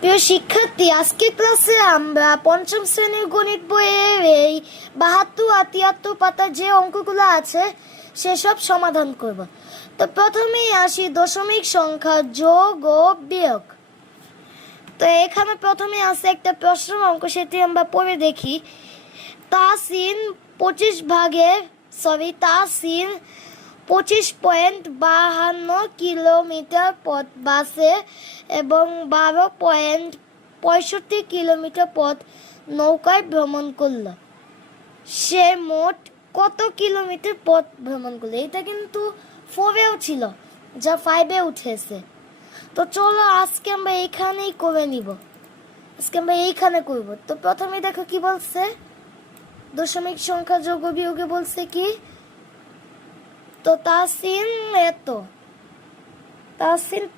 প্রিয় শিক্ষার্থী, আজকের ক্লাসে আমরা পঞ্চম শ্রেণীর গণিত বইয়ের এই ৭২ আর ৭৩ পাতার যে অঙ্কগুলো আছে সেসব সমাধান করব। তো প্রথমেই আসি দশমিক সংখ্যা যোগ ও বিয়োগ। তো এখানে প্রথমে আছে একটা প্রশ্ন অঙ্ক, সেটি আমরা পড়ে দেখি। তাসিন 25 কিলোমিটার পথ বাসে এবং 12.65 কিলোমিটার পথ নৌকায় ভ্রমণ করল। সে মোট কত কিলোমিটার পথ ভ্রমণ করলো? এটা কিন্তু 4-এও ছিল, যা 5-এ উঠেছে। তো চলো আজকে আমরা এইখানেই করে নিব, এইখানে করব। তো প্রথমে দেখো কি বলছে, দশমিক সংখ্যা যোগ ও বিয়োগে বলছে কি, তো তাসিন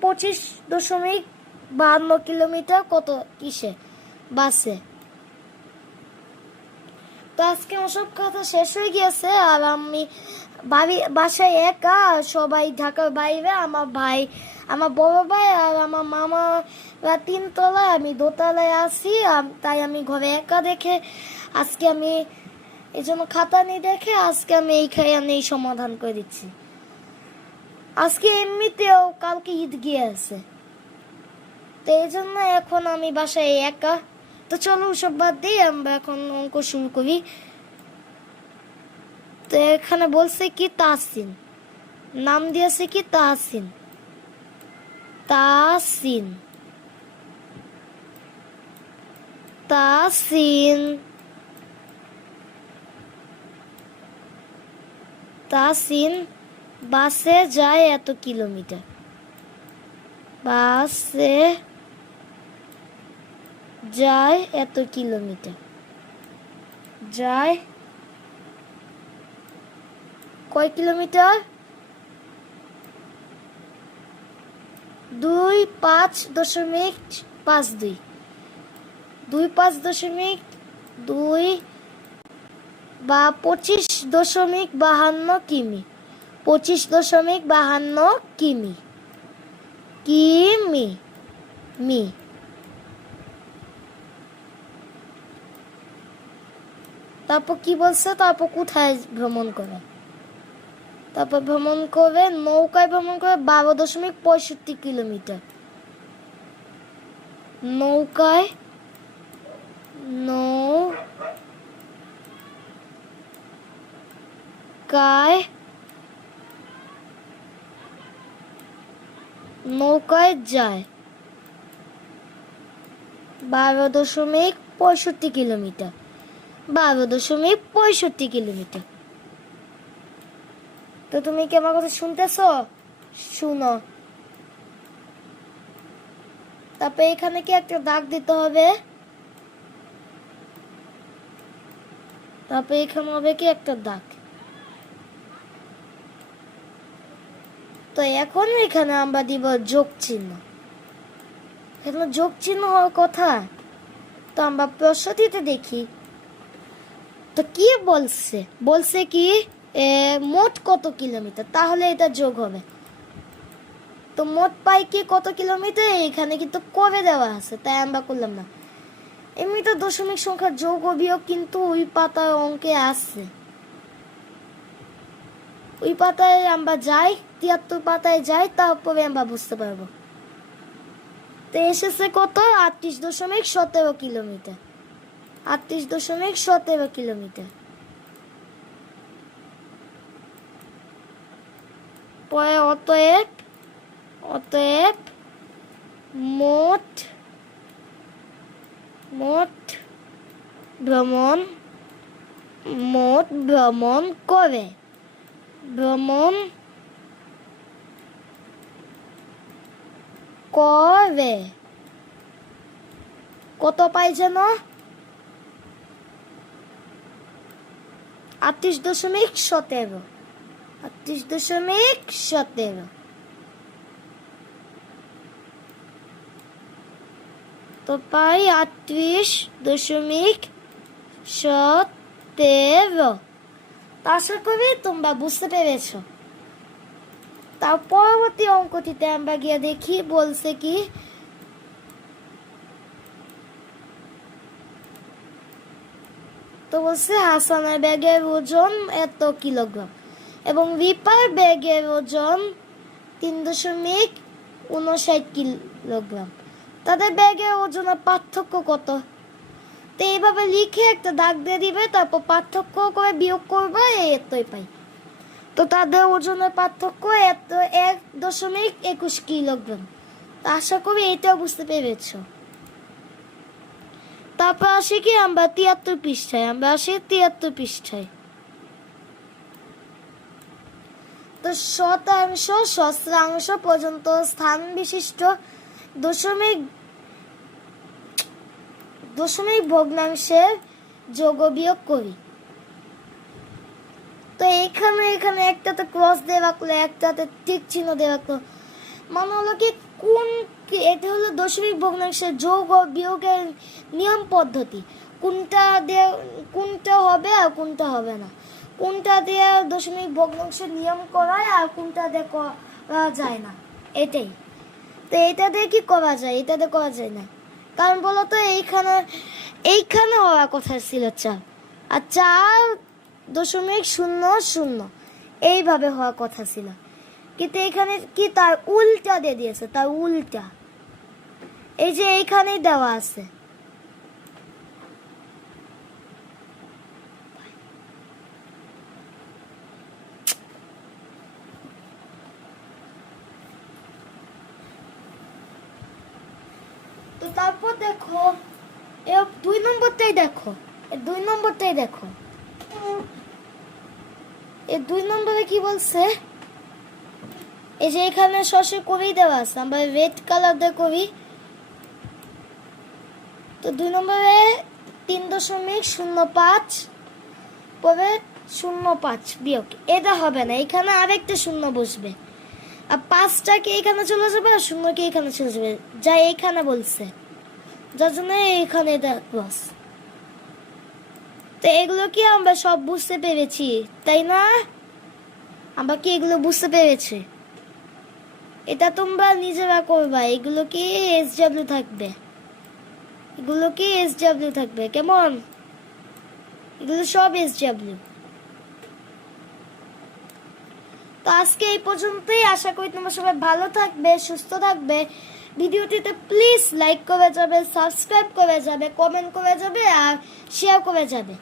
25.52 কিলোমিটার কত কিসে বাসে। তো আজকে ওসব কথা শেষ হয়ে গিয়েছে, আর আমি বাসায় একা, সবাই ঢাকার বাইরে। আমার ভাই, আমার বড় ভাই আর আমার মামারা 3 তলায়, আমি দোতলায় আছি। তাই আমি ঘরে একা দেখে আজকে আমি এই জন্য খাতা নিয়ে দেখে আজকে আমি এইখানে সমাধান করে দিচ্ছি। আজকে এমনিতেও কালকে ঈদ গিয়ে আছে, তো এই জন্য এখন আমি বাসায় একা। তো চলো সব বাদ দিয়ে আমরা এখন অঙ্ক শুরু করি। তো এখানে বলছে কি তাসিন, নাম দিয়েছে কি তাসিন। তাসিন তাসিন তাসিন বাসে যায় এত কিলোমিটার। বাসে যায় এত কিলোমিটার। যায় কয় কিলোমিটার? 25.52 25.2 বা 25.52 কিমি। 25.52 কিমি। মি। তারপর কি বলছে, তারপর কোথায় ভ্রমণ করে? তারপর ভ্রমণ করে, নৌকায় ভ্রমণ করে 12.65 কিলোমিটার। নৌকায় যায় 12.65 কিলোমিটার। 12.65 কিলোমিটার। তো তুমি কি আমার কথা শুনতেছো? শুনো। তারপরে এখানে কি একটা দাগ দিতে হবে। তারপরে এখানে হবে কি একটা দাগ। তো এখন এখানে আমরা দিব যোগ চিহ্ন। এখানে যোগ চিহ্ন হওয়ার কথা। তো আমরা প্রশ্নটিতে দেখি, তো কি বলছে কি মোট কত কিলোমিটার, তাহলে এটা যোগ হবে। তো মোট পাই কি কত কিলোমিটার, এখানে কিন্তু করে দেওয়া আছে, তাই আমরা করলাম না। এমনি তো দশমিক সংখ্যা যোগ ও বিয়োগ কিন্তু ওই পাতার অঙ্কে আছে। ওই পাতায় আমরা যাই, ৭৩ পাতায় যাই, তারপরে আমরা বুঝতে পারবো। তো এসেছে কত, 38.17 কিলোমিটার। 38.17 কিলোমিটার। পরে অতএব মোট ভ্রমণ করে কত পাই যেন, 38.17। তো পাই 38.17। আশা করি তোমরা বুঝতে পেরেছ। তার পরবর্তী অঙ্কটিতে আমরা গিয়ে দেখি বলছে কি তো বলছে হাসানের ব্যাগের ওজন এত কিলোগ্রাম এবং রিপার ব্যাগের ওজন 3.59 কিলোগ্রাম। তাদের ব্যাগের ওজনের পার্থক্য কত? তো এইভাবে লিখে একটা দাগ দিয়ে দিবে, তারপর পার্থক্য করে বিয়োগ করবে, এতই পাই। তো তাদের ওজনের পার্থক্য এত 1.21 কিলোগ্রাম। আশা করি এইটাও বুঝতে পেরেছ। তারপর আসি কি আমরা 73 পৃষ্ঠায়, তো শতাংশ সহস্রাংশ পর্যন্ত স্থান বিশিষ্ট দশমিক ভগ্নাংশের যোগ বিয়োগ করি। তো এখানে একটাতে ক্রস দিয়ে রাখলো, একটাতে টিক চিহ্ন দিয়ে রাখলো, মানে হলো কি এটা হলো দশমিক ভগ্নাংশের যোগ ও বিয়োগের নিয়ম পদ্ধতি। কোনটা হবে আর কোনটা হবে না, কোনটা দিয়ে দশমিক ভগ্নাংশের নিয়ম করায় আর কোনটা দিয়ে করা যায় না, এটাই। তো এটা দিয়ে কি করা যায়, এটা দিয়ে করা যায় না, কারণ বলো তো এইখানে হওয়ার কথা ছিল 4 আর 4.00 এইভাবে হওয়ার কথা ছিল, কিন্তু এখানে কি তার উল্টা দিয়ে দিয়েছে, তার উল্টা। এই যে এইখানেই দেওয়া আছে, তো তারপর দেখো 2 নম্বরটাই দেখো, 2 নম্বরে কি বলছে, এই যে এখানে শস্য কবি দেওয়া আছে, আমরা রেড কালার দিয়ে করি। তো 2 নম্বরে 3.05 পরে 05 বিয়োগ, এটা হবে না, এখানে আরেকটা শূন্য বসবে, আর 5টাকে এখানে চলে যাবে আর 0কে এখানে চলে যাবে, যা এখানে বলছে, যার জন্য এখানে এটা ক্রস। তো এগুলো কি আমরা সব বুঝতে পেরেছি, তাই না? আমরা কি এগুলো বুঝতে পেরেছি? এটা তোমরা নিজেরা করবা, এগুলো কি SW থাকবে, কেমন? এগুলো সব SW। তো আজকে এই পর্যন্তই, আশা করি তোমরা সবাই ভালো থাকবে, সুস্থ থাকবে। ভিডিওটিতে প্লিজ লাইক করে যাবে, সাবস্ক্রাইব করে যাবে, কমেন্ট করে যাবে আর শেয়ার করে যাবে।